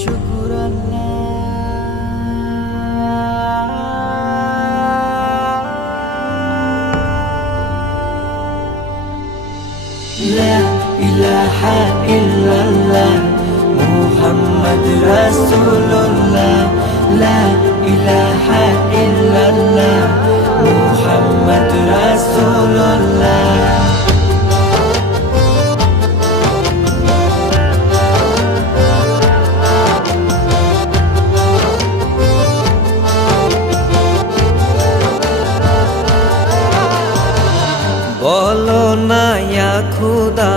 শুকুর আল্লাহ। লা ইলাহা ইল্লাল্লাহ মুহাম্মদ রাসূলুল্লাহ। লা ইলাহা ইল্লাল্লাহ মুহাম্মদ রাসূলুল্লাহ। বলো না ইয়া খুদা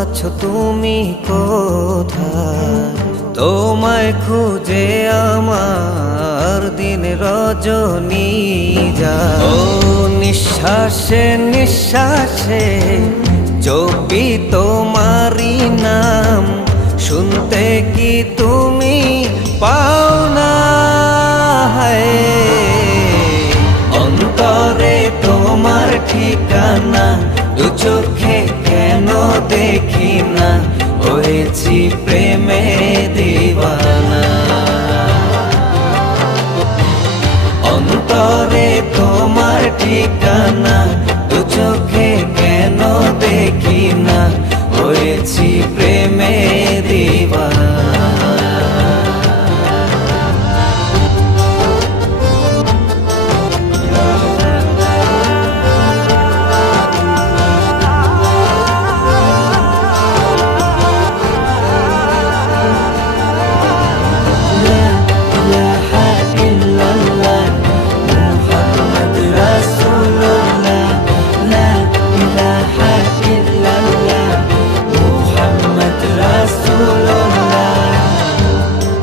আছো তুমি কোথায়, তোমায় খুঁজে আমার দিন রজনী যায়। ও নিঃশ্বাসে নিঃশ্বাসে জপি তোমারি নাম, শুনতে কি তুমি পাও না? অন্তরে তোমার ঠিকানা, দু চোখে কেন দেখি না? হয়েছি প্রেমে দিওয়ানা। অন্তরে তোমার ঠিকানা, দু চোখে কেন দেখি না? হয়েছি প্রেমে দিওয়ানা।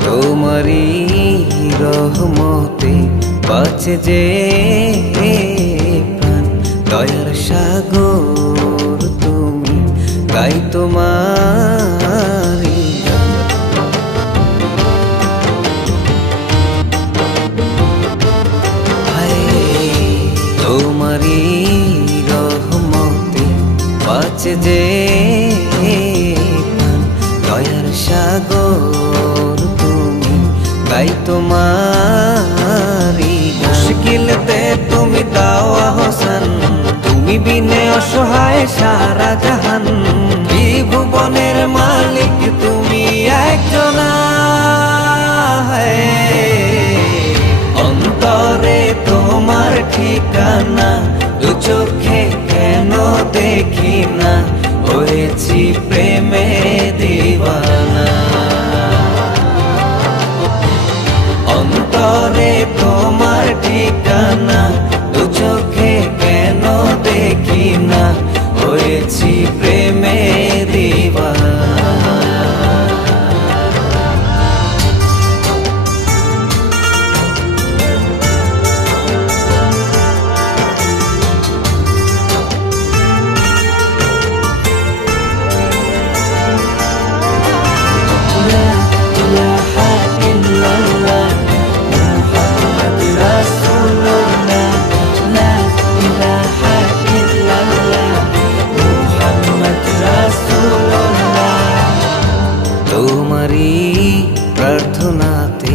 তোমারি রহমতে বাঁচে যে প্রাণ, দয়ার সাগর তুমি, গাই তোমারি গান। তোমারি রহমতে বাঁচে যে প্রাণ, দয়ার সাগর তুমি, গাই তোমারি। মুশকিলতে তুমি দাও আহসান, তুমি বিনে অসহায় সারা জাহান। ত্রিভুবনের মালিক তুমি একজনা। অন্তরে তোমার ঠিকানা, দু চোখে কেন দেখি না? হয়েছি প্রেমে দিওয়ানা। অন্তরে তোমার ঠিকানা, দু চোখে কেন দেখি না? হয়েছি প্রেমে দিওয়ানা। তোমারি প্রার্থনাতে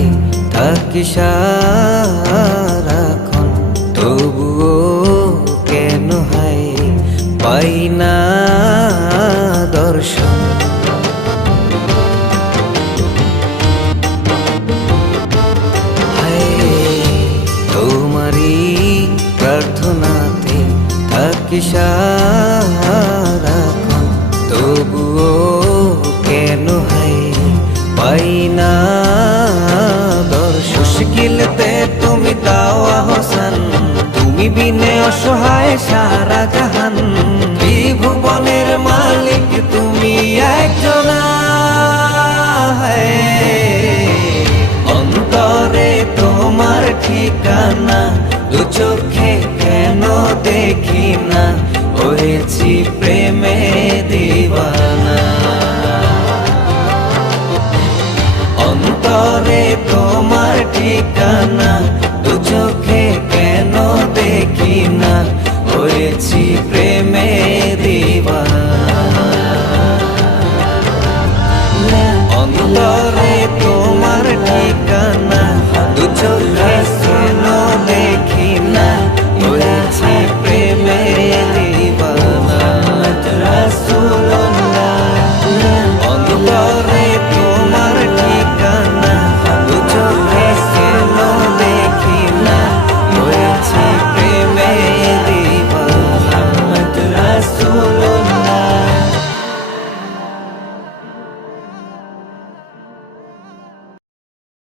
থাকি সারাক্ষণ, তবুও কেন হয় পাই না দর্শন? তোমারি প্রার্থনাতে থাকি সারাক্ষণ, তবুও কেন হয় পাই না দর্শন? মুশকিলতে তুমি দাও আহসান, তুমি বিনে অসহায় সারা জাহান। ত্রিভুবনের মালিক তুমি একজনা। অন্তরে তোমার ঠিকানা, দু চোখে কেন দেখি না? হয়েছি প্রেমে দিওয়ানা। অন্তরে তোমার ঠিকানা,